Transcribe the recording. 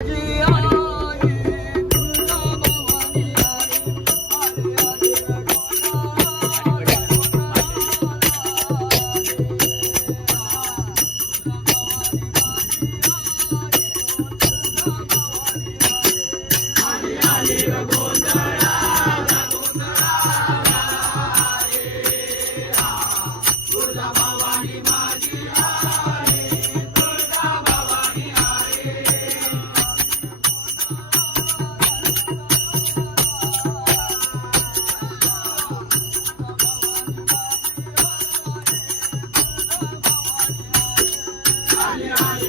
आहे Yeah.